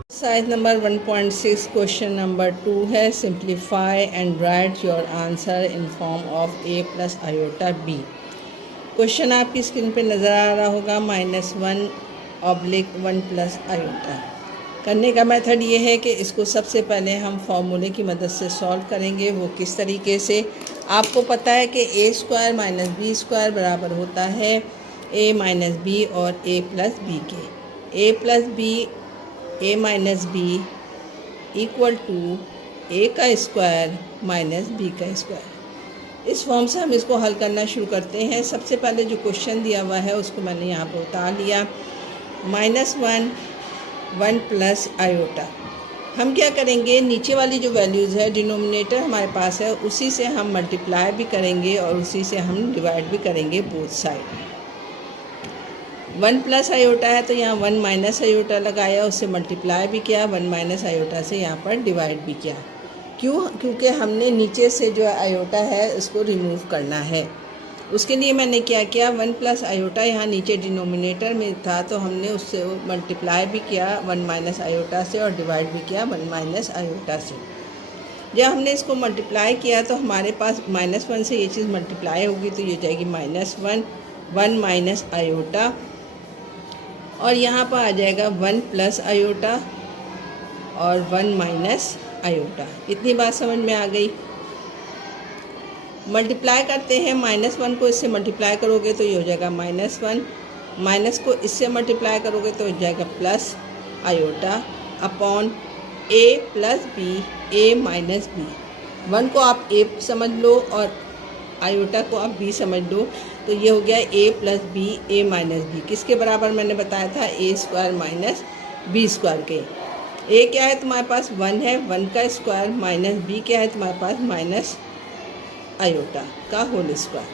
Exercise number 1.6 question number 2 है simplify and right your answer in form of a plus iota b। Question आपकी screen पे नज़र आ रहा होगा -1/1 प्लस आयोटा। करने का मेथड ये है कि इसको सबसे पहले हम फॉर्मूले की मदद से सॉल्व करेंगे। वो किस तरीके से, आपको पता है कि a² माइनस b² बराबर होता है a माइनस बी और a प्लस बी के। a plus b a minus b equal to a का स्क्वायर माइनस b का स्क्वायर। इस फॉर्म से हम इसको हल करना शुरू करते हैं। सबसे पहले जो क्वेश्चन दिया हुआ है उसको मैंने यहाँ पर उतार लिया। -1 प्लस आयोटा। हम क्या करेंगे, नीचे वाली जो वैल्यूज़ है डिनोमिनेटर हमारे पास है उसी से हम मल्टीप्लाई भी करेंगे और उसी से हम डिवाइड भी करेंगे बोथ साइड। 1 प्लस आयोटा है तो यहाँ 1 माइनस आयोटा लगाया, उससे मल्टीप्लाई भी किया, 1 माइनस आयोटा से यहाँ पर डिवाइड भी किया। क्योंकि हमने नीचे से जो आयोटा है उसको रिमूव करना है। उसके लिए मैंने क्या किया, 1 प्लस आयोटा यहाँ नीचे डिनोमिनेटर में था तो हमने उससे मल्टीप्लाई भी किया 1 माइनस आयोटा से और डिवाइड भी किया 1 माइनस आयोटा से। जब हमने इसको मल्टीप्लाई किया तो हमारे पास -1 से ये चीज़ मल्टीप्लाई होगी तो ये हो जाएगी -1 1 माइनस आयोटा और यहाँ पर आ जाएगा 1 प्लस आयोटा और 1 माइनस आयोटा। इतनी बात समझ में आ गई। मल्टीप्लाई करते हैं, -1 को इससे मल्टीप्लाई करोगे तो ये हो जाएगा -1, माइनस को इससे मल्टीप्लाई करोगे तो हो जाएगा plus iota upon a plus b a minus b. 1 को आप a समझ लो और आयोटा को आप b समझ लो तो ये हो गया a plus b a minus b. किसके बराबर मैंने बताया था, a² माइनस b² के। a क्या है तुम्हारे पास 1 है, 1 का स्क्वायर माइनस b क्या है तुम्हारे पास माइनस आयोटा का होल स्क्वायर।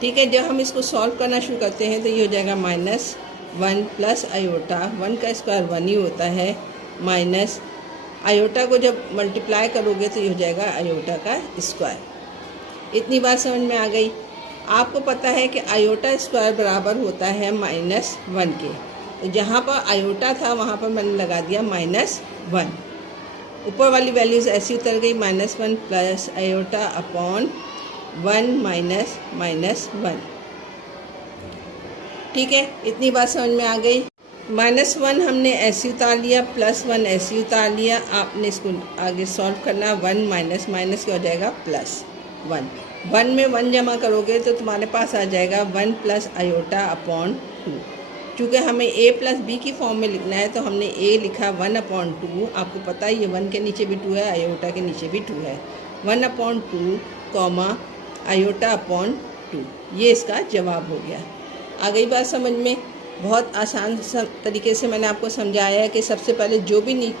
ठीक है, जब हम इसको सॉल्व करना शुरू करते हैं तो ये हो जाएगा -1 प्लस आयोटा, 1 का स्क्वायर 1 ही होता है, माइनस आयोटा को जब मल्टीप्लाई करोगे तो ये हो जाएगा आयोटा का स्क्वायर। इतनी बात समझ में आ गई। आपको पता है कि आयोटा स्क्वायर बराबर होता है -1 के, तो जहाँ पर आयोटा था वहाँ पर मैंने लगा दिया -1। ऊपर वाली वैल्यूज़ ऐसी उतर गई, -1 प्लस आयोटा अपॉन 1 माइनस -1। ठीक है, इतनी बात समझ में आ गई। -1 हमने ऐसे उतार लिया, +1 ऐसे उतार लिया। आपने इसको आगे सॉल्व करना, 1 माइनस माइनस क्या हो जाएगा +1। 1 में 1 जमा करोगे तो तुम्हारे पास आ जाएगा 1 प्लस आयोटा अपॉन 2। चूँकि हमें a प्लस बी की फॉर्म में लिखना है तो हमने a लिखा 1/2। आपको पता है ये 1 के नीचे भी 2 है, आयोटा के नीचे भी 2 है। 1/2 कॉमा आयोटा अपॉन 2, ये इसका जवाब हो गया। आ गई बात समझ में। बहुत आसान तरीके से मैंने आपको समझाया है कि सबसे पहले जो भी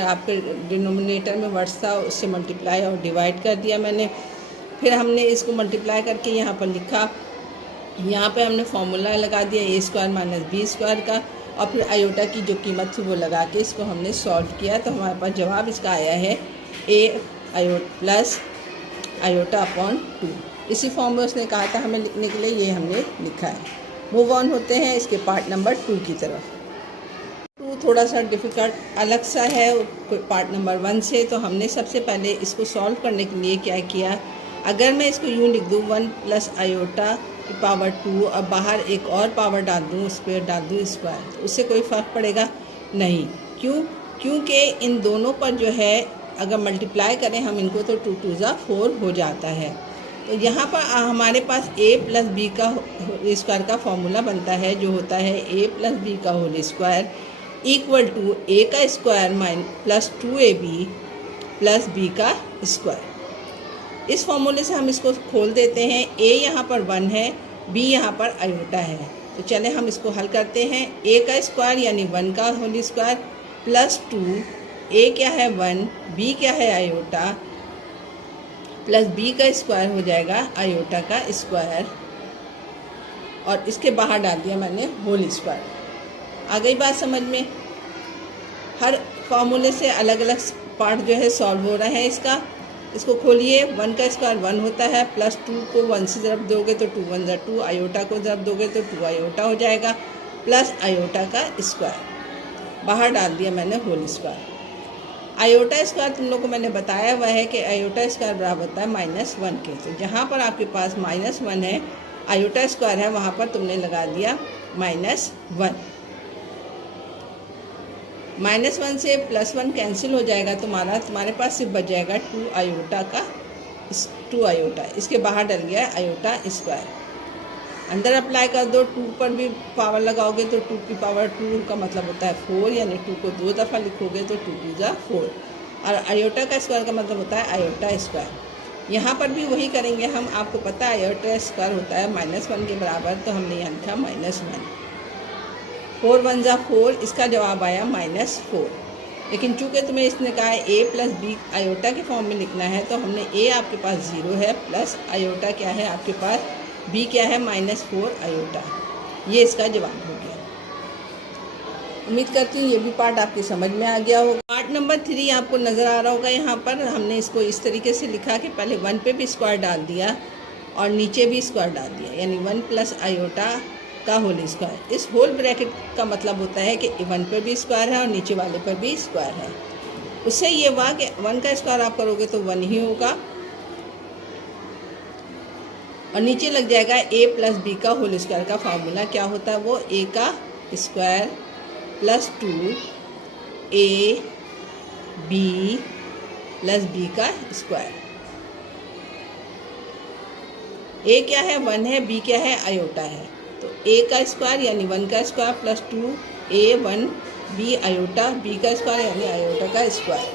आपके डिनोमिनेटर में वर्ड्स था उससे मल्टीप्लाई और डिवाइड कर दिया मैंने। फिर हमने इसको मल्टीप्लाई करके यहाँ पर लिखा, यहाँ पे हमने फॉर्मूला लगा दिया a² माइनस b² का, और फिर आयोटा की जो कीमत थी वो लगा के इसको हमने सॉल्व किया तो हमारे पास जवाब इसका आया है a प्लस आयोटा अपॉन 2। इसी फॉर्म में उसने कहा था हमें लिखने के लिए, ये हमने लिखा है। मूव ऑन होते हैं इसके पार्ट नंबर 2 की तरफ। 2 थोड़ा सा डिफ़िकल्ट अलग सा है पार्ट नंबर 1 से। तो हमने सबसे पहले इसको सॉल्व करने के लिए क्या किया, अगर मैं इसको यूँ लिख दूँ 1 प्लस आयोटा की पावर 2 और बाहर एक और पावर डाल दूँ, उस पर डाल दूँ स्क्वायर, तो उससे कोई फ़र्क पड़ेगा नहीं। क्योंकि इन दोनों पर जो है अगर मल्टीप्लाई करें हम इनको तो 2 2 ज़ा 4 हो जाता है। तो यहाँ पर हमारे पास a प्लस बी का स्क्वायर का फॉर्मूला बनता है जो होता है a प्लस बी का whole square equal to a का square plus 2ab plus b का स्क्वायर। इस फॉर्मूले से हम इसको खोल देते हैं। a यहाँ पर 1 है, b यहाँ पर आयोटा है। तो चले हम इसको हल करते हैं। a का स्क्वायर यानी 1 का होल स्क्वायर प्लस 2, a क्या है 1, b क्या है आयोटा, प्लस b का स्क्वायर हो जाएगा आयोटा का स्क्वायर, और इसके बाहर डाल दिया मैंने होल स्क्वायर। आ गई बात समझ में। हर फॉर्मूले से अलग अलग पार्ट जो है सॉल्व हो रहा है इसका। इसको खोलिए, 1 का स्क्वायर 1 होता है, प्लस 2 को 1 से ज़रब दोगे तो 2 1 2, आयोटा को ज़रब दोगे तो 2 आयोटा हो जाएगा। प्लस आयोटा का स्क्वायर, बाहर डाल दिया मैंने होल स्क्वायर। आयोटा स्क्वायर तुम लोग को मैंने बताया हुआ है कि आयोटा स्क्वायर बराबर होता है -1 के। तो जहाँ पर आपके पास -1 है, आयोटा स्क्वायर है, वहाँ पर तुमने लगा दिया -1। -1 से +1 कैंसिल हो जाएगा तुम्हारे पास सिर्फ बच जाएगा 2 आयोटा का 2 आयोटा। इसके बाहर डल गया है आयोटा स्क्वायर। अंदर अप्लाई कर दो, 2 पर भी पावर लगाओगे तो 2 की पावर 2 का मतलब होता है 4, यानी 2 को 2 दफ़ा लिखोगे तो 2 2 जा 4। और आयोटा का स्क्वायर का मतलब होता है आयोटा स्क्वायर। यहाँ पर भी वही करेंगे हम। आपको पता है आयोटा स्क्वायर होता है -1 के बराबर, तो हमने यहाँ लिखा -1। 4 1 जा 4, इसका जवाब आया -4। लेकिन चूँकि तुम्हें इसने कहा है a + b आयोटा के फॉर्म में लिखना है, तो हमने a आपके पास 0 है, प्लस आयोटा क्या है आपके पास, b क्या है -4 आयोटा। ये इसका जवाब हो गया। उम्मीद करती हूँ ये भी पार्ट आपके समझ में आ गया होगा। पार्ट नंबर 3 आपको नज़र आ रहा होगा। यहाँ पर हमने इसको इस तरीके से लिखा कि पहले 1 पे भी स्क्वायर डाल दिया और नीचे भी स्क्वायर डाल दिया, यानी 1 + आयोटा का होल स्क्वायर। इस होल ब्रैकेट का मतलब होता है कि 1 पर भी स्क्वायर है और नीचे वाले पर भी स्क्वायर है। उससे ये हुआ कि 1 का स्क्वायर आप करोगे तो 1 ही होगा और नीचे लग जाएगा a + b का होल स्क्वायर का फार्मूला क्या होता है, वो a का स्क्वायर + 2 ab + b का स्क्वायर। a क्या है 1 है, b क्या है आयोटा है, तो a का स्क्वायर यानी 1 का square plus 2a1 b iota, b का स्क्वायर यानी आयोटा का स्क्वायर।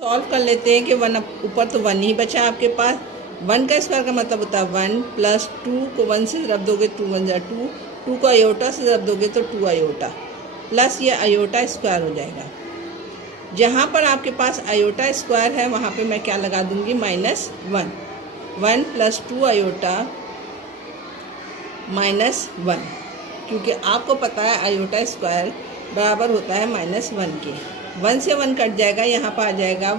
सॉल्व कर लेते हैं कि 1 ऊपर तो 1 ही बचा आपके पास। 1 का स्क्वायर का मतलब होता है 1 प्लस 2 को 1 से ज़रब दोगे 2 1 जा 2, 2 को आयोटा से ज़रब दोगे तो 2 आयोटा, प्लस ये आयोटा स्क्वायर हो जाएगा। जहाँ पर आपके पास आयोटा स्क्वायर है वहाँ पे मैं क्या लगा दूँगी, -1। 1 + 2 आयोटा -1, क्योंकि आपको पता है आयोटा स्क्वायर बराबर होता है -1 के। 1 से 1 कट जाएगा, यहाँ पर आ जाएगा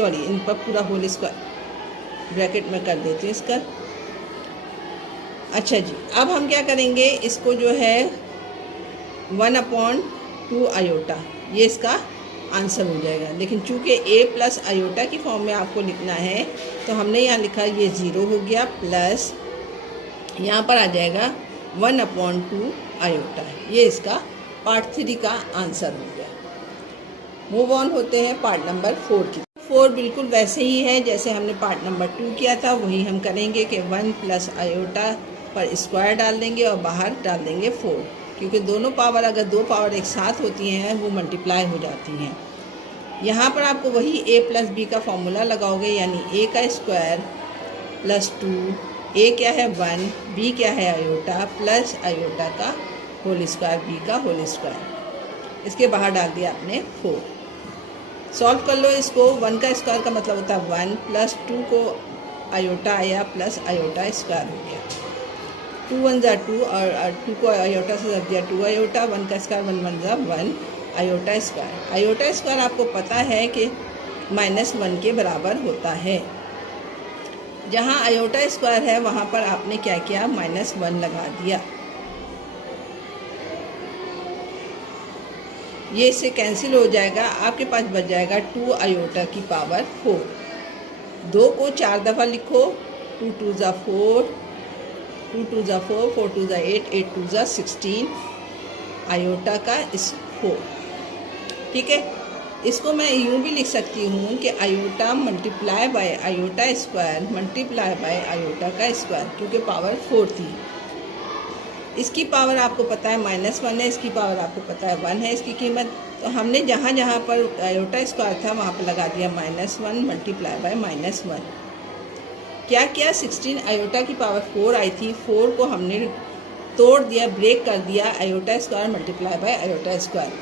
इन पर पूरा होल स्क्वायर ब्रैकेट में कर देते हैं इसका। अच्छा जी, अब हम क्या करेंगे, इसको जो है 1/2 आयोटा, ये इसका आंसर हो जाएगा। लेकिन चूँकि a + आयोटा की फॉर्म में आपको लिखना है, तो हमने यहाँ लिखा ये 0 हो गया, प्लस यहाँ पर आ जाएगा 1/2 आयोटा। ये इसका पार्ट 3 का आंसर हो गया। मूव ऑन होते हैं पार्ट नंबर 4 की। 4 बिल्कुल वैसे ही है जैसे हमने पार्ट नंबर 2 किया था, वही हम करेंगे कि 1 + आयोटा पर स्क्वायर डाल देंगे और बाहर डाल देंगे 4, क्योंकि दोनों पावर अगर 2 पावर एक साथ होती हैं वो मल्टीप्लाई हो जाती हैं। यहाँ पर आपको वही a + b का फॉर्मूला लगाओगे, यानी a का स्क्वायर प्लस 2, a क्या है 1, b क्या है आयोटा, प्लस आयोटा का होल स्क्वायर, b का होल स्क्वायर। इसके बाहर डाल दिया आपने 4। सॉल्व कर लो इसको। 1 का स्क्वायर का मतलब होता है 1, प्लस 2 को आयोटा आया, प्लस आयोटा स्क्वायर हो गया। 2 1 जा 2 और 2 को आयोटा से रख दिया 2 आयोटा, 1 का स्क्वायर 1 1 जा 1 आयोटा स्क्वायर। आयोटा स्क्वायर आपको पता है कि -1 के बराबर होता है। जहाँ आयोटा स्क्वायर है वहाँ पर आपने क्या किया, -1 लगा दिया। ये इससे कैंसिल हो जाएगा, आपके पास बच जाएगा 2 आयोटा की पावर 4। 2 को 4 दफ़ा लिखो, 2 2 जा 4, 2 2 जा 4, 4 2 जा 8, 8 2 जा 16 आयोटा का 4। ठीक है, इसको मैं यूँ भी लिख सकती हूँ कि iota multiply by iota square multiply by iota का स्क्वायर, क्योंकि पावर 4 थी। इसकी पावर आपको पता है -1 है, इसकी पावर आपको पता है 1 है इसकी कीमत। तो हमने जहाँ जहाँ पर आयोटा स्क्वायर था वहाँ पर लगा दिया -1 मल्टीप्लाई बाय -1। क्या किया, 16 आयोटा की पावर 4 आई थी, 4 को हमने तोड़ दिया, ब्रेक कर दिया, iota square multiply by iota square.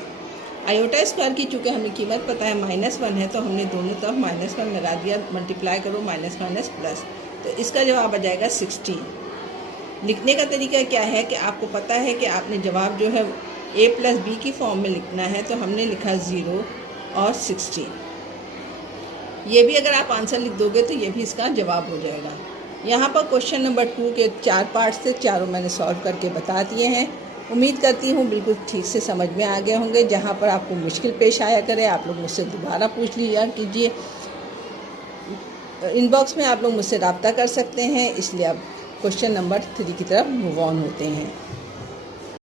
Iota square की चूँकि हमें कीमत पता है -1 है, तो हमने दोनों तरफ -1 लगा दिया, मल्टीप्लाई करो माइनस प्लस, तो इसका जवाब आ जाएगा 16। लिखने का तरीका क्या है कि आपको पता है कि आपने जवाब जो है a + b की फॉर्म में लिखना है, तो हमने लिखा 0 और 16। ये भी अगर आप आंसर लिख दोगे तो ये भी इसका जवाब हो जाएगा। यहाँ पर क्वेश्चन नंबर 2 के 4 पार्ट्स थे, चारों मैंने सॉल्व करके बता दिए हैं। उम्मीद करती हूँ बिल्कुल ठीक से समझ में आ गए होंगे। जहाँ पर आपको मुश्किल पेश आया करे आप लोग मुझसे दोबारा पूछ लिया कीजिए। इनबॉक्स में आप लोग मुझसे रब्ता कर सकते हैं। इसलिए अब क्वेश्चन नंबर 3 की तरफ मूव ऑन होते हैं।